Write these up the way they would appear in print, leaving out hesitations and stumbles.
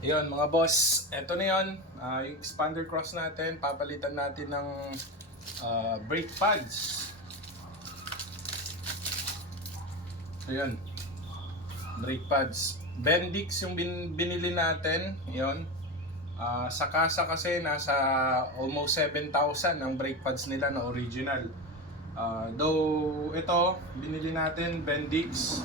Ayun mga boss, eto na yun. Yung expander cross natin, papalitan natin ng brake pads. So yun, brake pads. Bendix yung binili natin, yun. Sa kasa kasi nasa almost 7,000 ang brake pads nila na original. Though ito, binili natin Bendix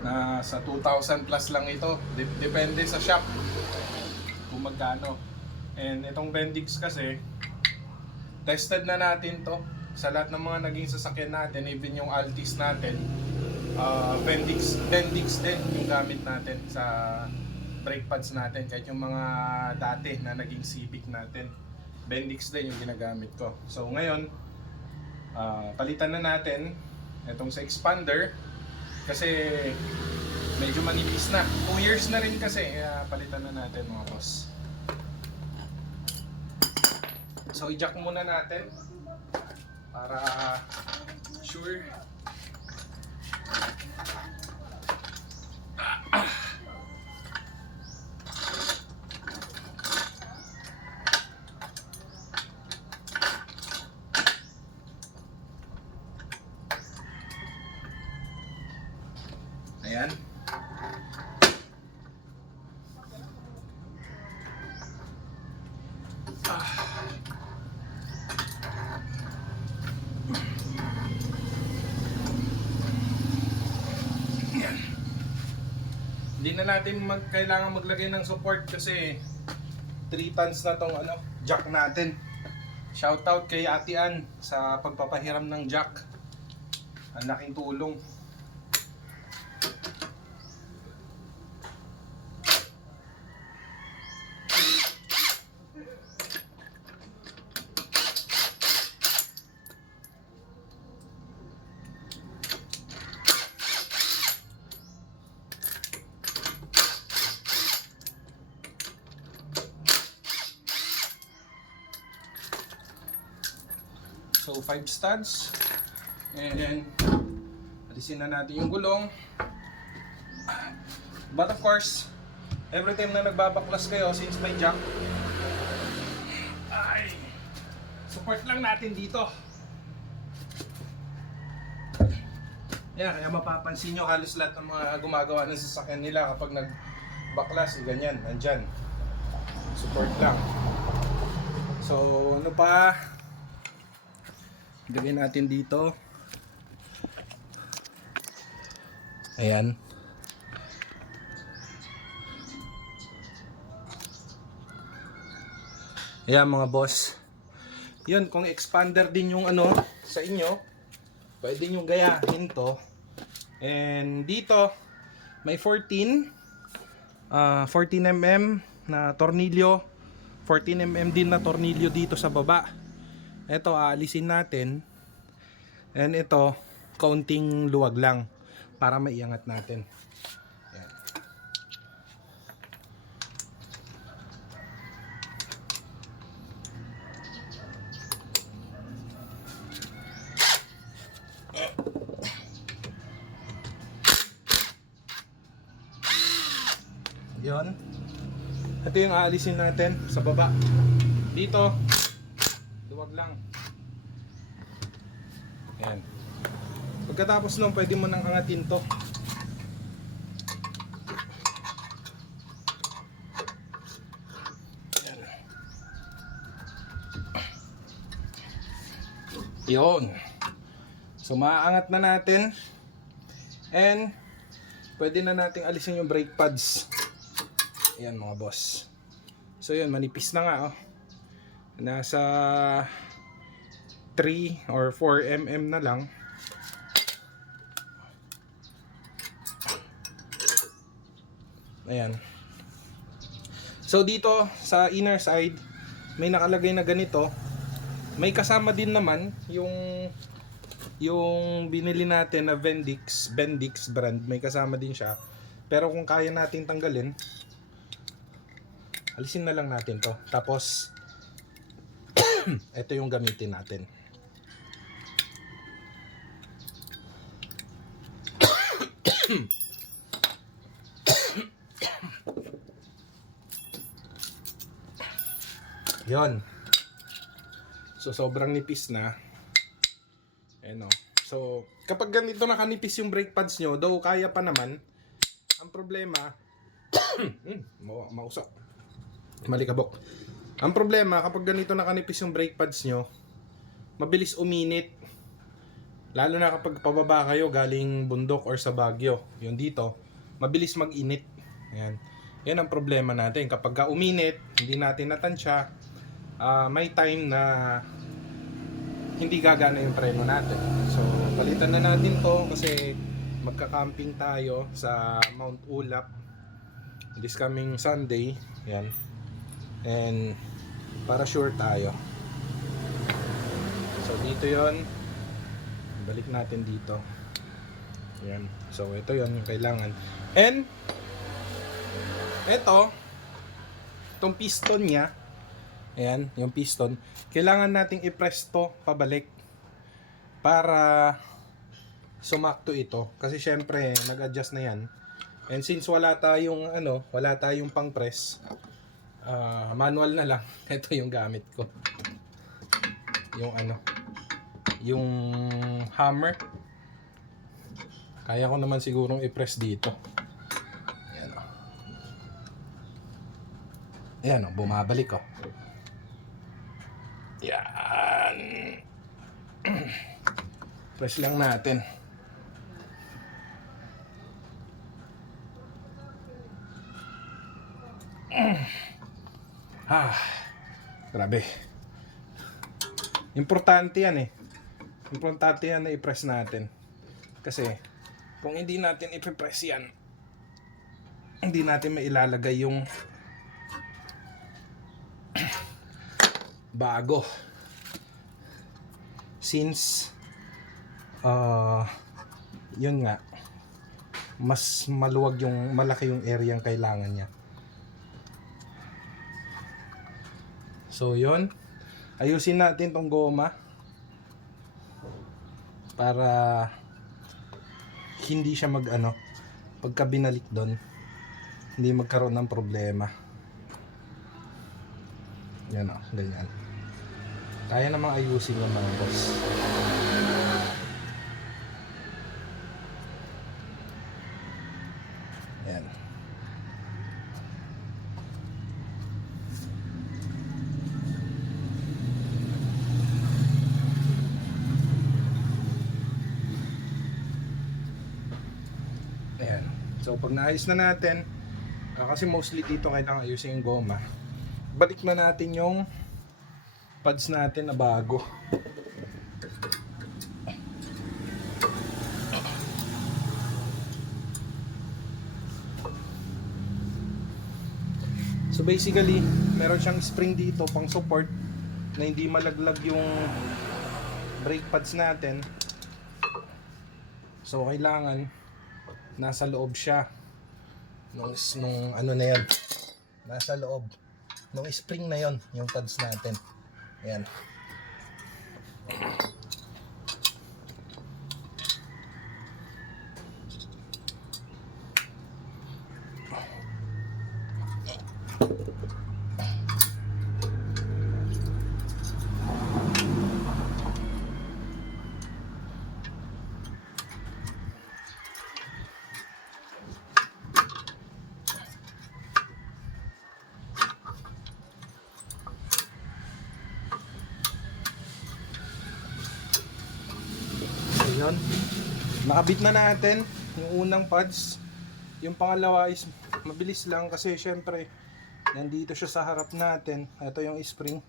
na sa 2,000 plus lang ito. Depende sa shop kung magkano. And itong Bendix kasi, tested na natin to sa lahat ng mga naging sasakyan natin, even yung Altis natin. Bendix din yung gamit natin sa brake pads natin. Kahit yung mga dati na naging Civic natin, Bendix din yung ginagamit ko. So ngayon, palitan na natin itong sa expander kasi medyo manipis na. 2 years na rin kasi, palitan na natin mga boss. So i-jack muna natin para sure. Ayan. Hindi na natin kailangan maglagay ng support kasi 3 tons na tong jack natin. Shoutout kay Ate Ann sa pagpapahiram ng jack. Ang laking tulong. So 5 studs, and then alisin na natin yung gulong. But of course, every time na nagbabaklas kayo, since may jack, support lang natin dito. Kaya mapapansin nyo halos lahat ng mga gumagawa ng sasakyan nila kapag nagbaklas, ganyan, nandyan. Support lang. So ano pa? Gawin natin dito. Ayan. Ayan mga boss. Yun, kung expander din yung sa inyo, pwede nyo gayahin to. And dito, may 14 mm na tornilyo. 14 mm din na tornilyo dito sa baba. Ito aalisin natin. And ito, kaunting luwag lang para maiangat natin. Yan. Ito yung aalisin natin sa baba. Dito, luwag lang. Ayan. Pagkatapos nun, pwede mo nang angatin to. Ayan. Yun. So maaangat na natin. And pwede na nating alisin yung brake pads. Ayan mga boss. So yun, manipis na nga Nasa 3 or 4 mm na lang. Ayan. So dito sa inner side may nakalagay na ganito. May kasama din naman yung binili natin na Bendix brand. May kasama din siya. Pero kung kaya natin tanggalin, alisin na lang natin to. Tapos ito yung gamitin natin. Yon. So, sobrang nipis na. Ayan o. So, kapag ganito nakanipis yung brake pads nyo, though kaya pa naman, ang problema, mausok. Malikabok. Ang problema, kapag ganito nakanipis yung brake pads nyo, mabilis uminit. Lalo na kapag pababa kayo galing bundok or sa Baguio. Yun dito, mabilis mag-init. Ayan. Yan ang problema natin. Kapag ka uminit, hindi natin natansya, may time na hindi gagana yung preno natin. So, palitan na natin to kasi magka-camping tayo sa Mount Ulap this coming Sunday. Yan. And para sure tayo. So, dito yon. Balik natin dito. Yan. So, ito yon yung kailangan. And itong piston niya, ayan, yung piston, kailangan nating i-press to pabalik para sumakto ito. Kasi syempre, nag-adjust na yan. And since wala tayong pang-press, manual na lang. Ito yung gamit ko. Yung hammer. Kaya ko naman sigurong i-press dito. Ayan o, bumabalik o. Yan. Press lang natin. Grabe. Importante yan eh. Importante yan na i-press natin. Kasi kung hindi natin i-press yan, hindi natin mailalagay yung bago. Since yun nga, mas malaki yung area ang kailangan niya. So yun, ayusin natin tong goma para hindi siya pagka binalik doon, hindi magkaroon ng problema. Yan o, ganyan. Kaya namang ayusin yung mga boss. Yan. Ayan. So pag naayos na natin, kasi mostly dito kailangan ayusin yung goma, balik na natin yung pads natin na bago. So basically, meron siyang spring dito pang support na hindi malaglag yung brake pads natin. So kailangan nasa loob siya nung na yan. Nasa loob nung spring na yon yung pads natin. Ayan. Yun. Nakabit na natin yung unang pads. Yung pangalawa is mabilis lang kasi syempre nandito siya sa harap natin. Ito yung spring.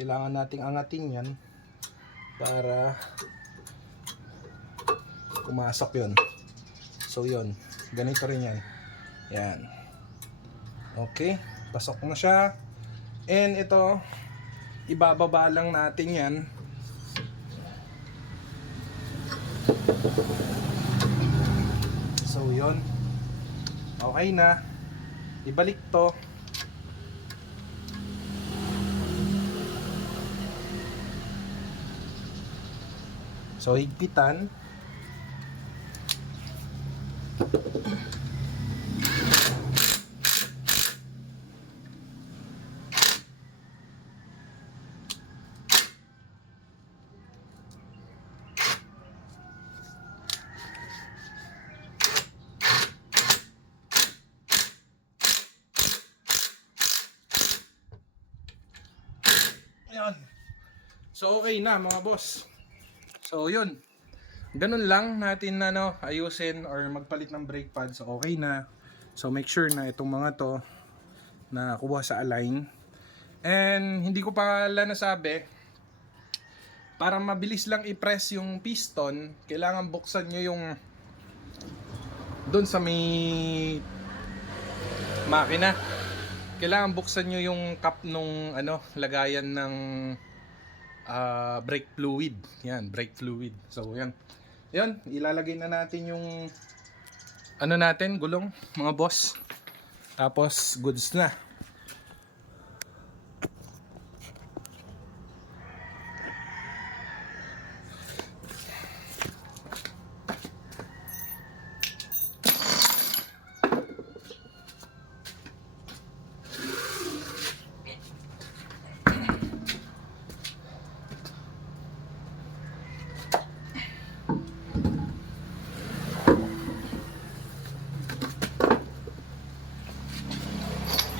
Kailangan nating angatin yan para pumasok yun. So yun, ganito rin yan. Yan. Okay, pasok na siya. And ito, ibababa lang natin yan. So yun, okay na. Ibalik to. So higpitan. So okay na mga boss. So yun. Ganun lang natin ayusin or magpalit ng brake pads. So okay na. So make sure na itong mga to na kuha sa align. And hindi ko pa nasabi, para mabilis lang i-press yung piston, kailangan buksan nyo yung doon sa may makina. Kailangan buksan nyo yung cap nung lagayan ng brake fluid. Yan, brake fluid. So yan. Yan, ilalagay na natin yung natin, gulong, mga boss. Tapos goods na.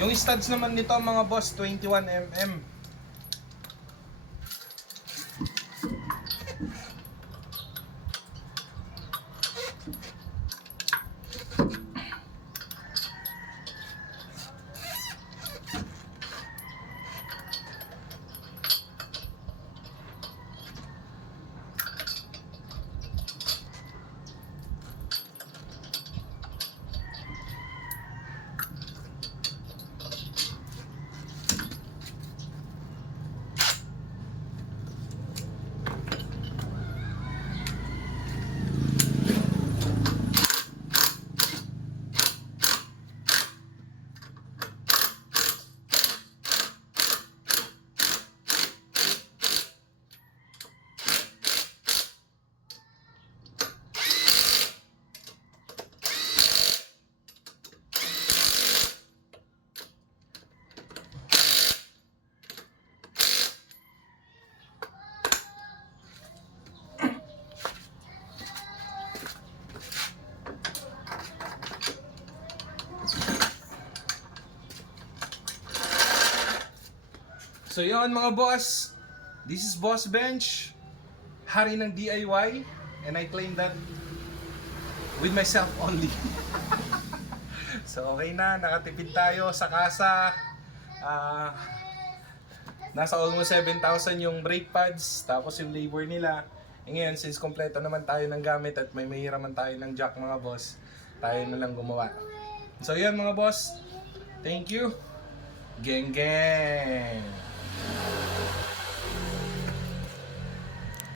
Yung studs naman nito mga boss, 21mm. So yun mga boss, this is Boss Bench, hari ng DIY, and I claim that with myself only. So okay na, nakatipid tayo sa kasa. Nasa almost 7,000 yung brake pads, tapos yung labor nila. E ngayon, since kompleto naman tayo ng gamit at may mahiraman tayo ng jack mga boss, tayo na lang gumawa. So yun mga boss, thank you. Geng geng!